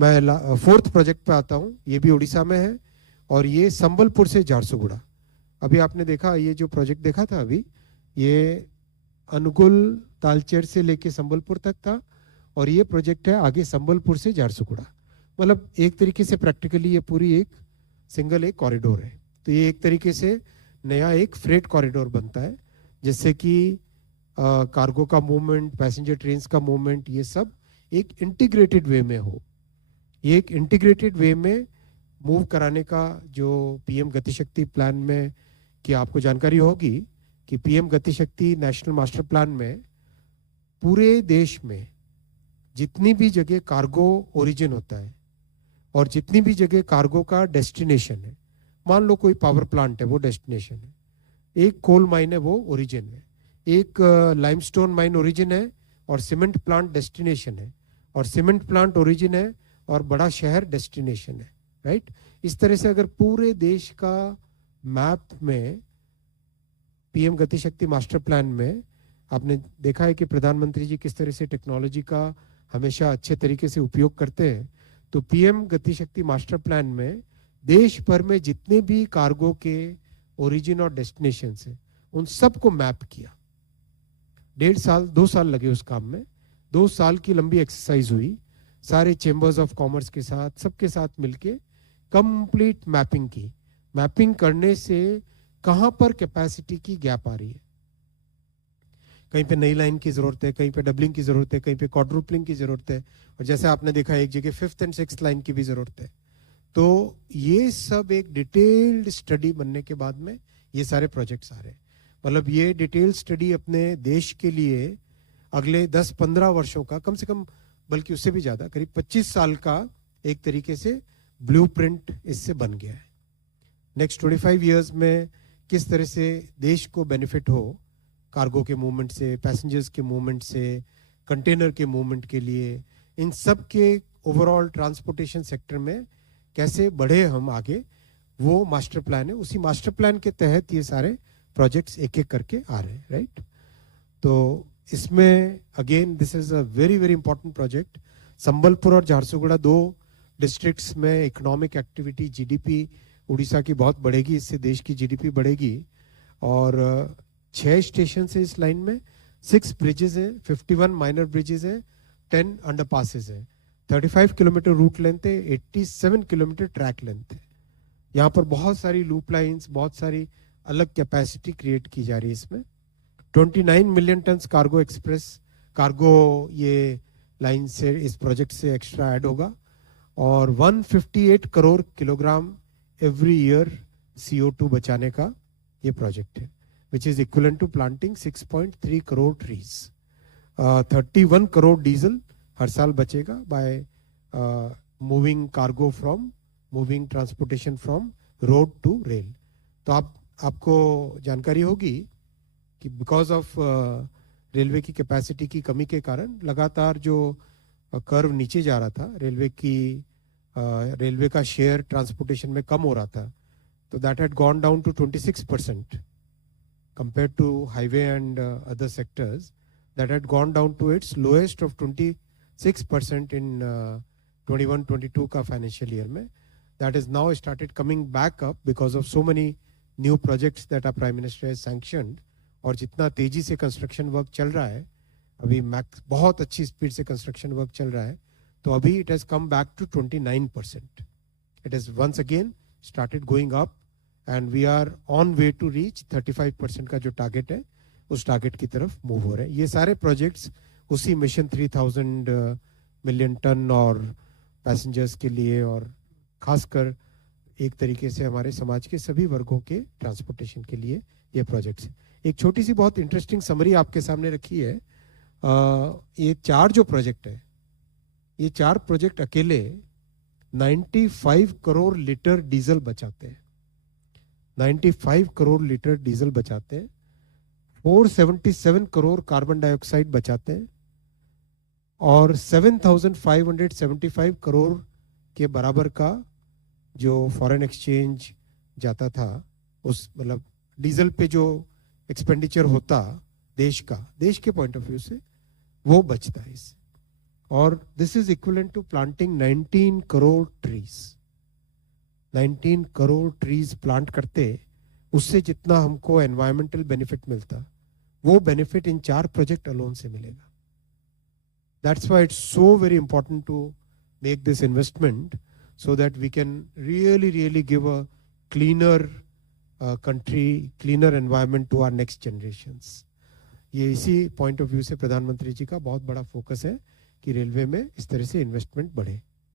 मैं fourth project पे आता हूँ, ये भी उड़ीसा में है और ये संबलपुर से झारसुगुड़ा। अभी आपने देखा ये जो प्रोजेक्ट देखा था अभी, ये अनुगुल तालचेर से लेके संबलपुर तक था और ये प्रोजेक्ट है आगे संबलपुर से झारसुगुड़ा। मतलब एक तरीके से प्रैक्टिकली ये पूरी एक सिंगल एक कॉरिडोर है। तो ये एक तरीके से नया एक फ्रेट कॉरिडोर बनता है, जिससे कि कार्गो का मूवमेंट, पैसेंजर ट्रेन्स का मूवमेंट, ये सब एक इंटीग्रेटेड वे में हो। ये एक इंटीग्रेटेड वे में मूव कराने का जो पीएम गतिशक्ति प्लान में, कि आपको जानकारी होगी कि PM Gatishakti national master plan में पूरे देश में जितनी भी जगह कार्गो ओरिजिन होता है और जितनी भी जगह कार्गो का डेस्टिनेशन है, मान लो कोई पावर प्लांट है वो डेस्टिनेशन है, एक कोल माइन है वो ओरिजिन है, एक लाइमस्टोन माइन ओरिजिन है और सीमेंट प्लांट डेस्टिनेशन है, और सीमेंट प्लांट ओरिजिन है और बड़ा शहर डेस्टिनेशन है, राइट। इस तरह से अगर पूरे देश का मैप में पीएम गतिशक्ति मास्टर प्लान में आपने देखा है कि प्रधानमंत्री जी किस तरह से टेक्नोलॉजी का हमेशा अच्छे तरीके से उपयोग करते हैं, तो पीएम गतिशक्ति मास्टर प्लान में देश भर में जितने भी कार्गो के ओरिजिन और डेस्टिनेशन है उन सबको मैप किया। 1.5 साल 2 साल लगे उस काम में, 2 साल की लंबी एक्सरसाइज हुई, सारे चेंबर्स ऑफ कॉमर्स के साथ, सबके साथ मिलके कंप्लीट मैपिंग की। मैपिंग करने से कहां पर कैपेसिटी की गैप आ रही है, कहीं पे नई लाइन की जरूरत है, कहीं पे डबलिंग की जरूरत है, कहीं पे क्वाड्रुपलिंग की जरूरत है, और जैसे आपने देखा एक जगह 5th एंड 6th लाइन की भी जरूरत है। तो ये सब एक डिटेल्ड स्टडी बनने के बाद में ये सारे प्रोजेक्ट्स आ रहे हैं। मतलब ये डिटेल्ड स्टडी अपने देश के लिए अगले 10-15 वर्षों का, कम से कम बल्कि उससे भी ज्यादा, करीब 25 साल का एक तरीके से ब्लूप्रिंट इससे बन गया है। नेक्स्ट 25 इयर्स में किस तरह से देश को बेनिफिट हो कार्गो के मूवमेंट से, पैसेंजर्स के मूवमेंट से, कंटेनर के मूवमेंट के लिए, इन सब के ओवरऑल ट्रांसपोर्टेशन सेक्टर में कैसे बढ़े हम आगे, वो मास्टर प्लान है। उसी मास्टर प्लान के तहत ये सारे प्रोजेक्ट्स एक एक करके आ रहे हैं, राइट। तो इसमें again this is a very very important project. Sambalpur और झारसुगुड़ा 2 डिस्ट्रिक्ट्स में इकोनॉमिक एक्टिविटी, जीडीपी उड़ीसा की बहुत बढ़ेगी, इससे देश की जीडीपी बढ़ेगी। और 6 स्टेशन है इस लाइन में, 6 ब्रिजेस हैं, 51 माइनर ब्रिजेस हैं, 10 अंडरपासेस हैं, 35 किलोमीटर रूट लेंथ है, 87 किलोमीटर ट्रैक लेंथ है। यहाँ पर बहुत सारी लूप लाइंस, बहुत सारी अलग कैपेसिटी क्रिएट की जा रही है इसमें। 29 million tonne cargo express cargo ये लाइन से, इस प्रोजेक्ट से एक्स्ट्रा ऐड होगा, और 158 crore kilogram every year CO2 बचाने का ये प्रोजेक्ट है, which is equivalent to planting 6.3 crore trees. 31 crore diesel हर साल बचेगा by moving cargo from, moving transportation from road to rail. तो आपको जानकारी होगी कि बिकॉज ऑफ रेलवे की कैपेसिटी की कमी के कारण लगातार जो कर्व नीचे जा रहा था, रेलवे का शेयर ट्रांसपोर्टेशन में कम हो रहा था, तो that had gone down to 26% compared to highway and other sectors. That had gone down to its lowest of 26% in 21-22 का financial year में. That is now started coming back up because of so many new projects that our Prime Minister has sanctioned. और जितना तेजी से construction work चल रहा है, अभी बहुत अच्छी स्पीड से कंस्ट्रक्शन वर्क चल रहा है, तो अभी it has come back to 29%. It has once again started going up and we are on way to reach 35% का जो टारगेट है, उस टारगेट की तरफ मूव हो रहे हैं। ये सारे प्रोजेक्ट्स उसी मिशन 3000 मिलियन टन और पैसेंजर्स के लिए, और खासकर एक तरीके से हमारे समाज के सभी वर्गों के ट्रांसपोर्टेशन के लिए ये प्रोजेक्ट्स हैं। एक छोटी सी बहुत इंटरेस्टिंग समरी आपके सामने रखी है। ये 4 जो प्रोजेक्ट है, ये 4 प्रोजेक्ट अकेले 95 करोड़ लीटर डीजल बचाते हैं, 95 करोड़ लीटर डीजल बचाते हैं, 477 करोड़ कार्बन डाइऑक्साइड बचाते हैं, और 7575 करोड़ के बराबर का जो फॉरेन एक्सचेंज जाता था, उस मतलब डीजल पे जो एक्सपेंडिचर होता देश का, देश के पॉइंट ऑफ व्यू से, वो बचता है इससे। और this is equivalent to planting 19 crore trees. 19 crore trees plant करते, उससे जितना हमको एनवायरमेंटल बेनिफिट मिलता, वो बेनिफिट इन 4 प्रोजेक्ट अलोन से मिलेगा। That's why it's so very important to make this investment, so that we can really give a cleaner country, cleaner environment to our next generations। ये इसी point of view से प्रधानमंत्री जी का बहुत बड़ा focus है कि रेलवे में इस तरह से इन्वेस्टमेंट बढ़े।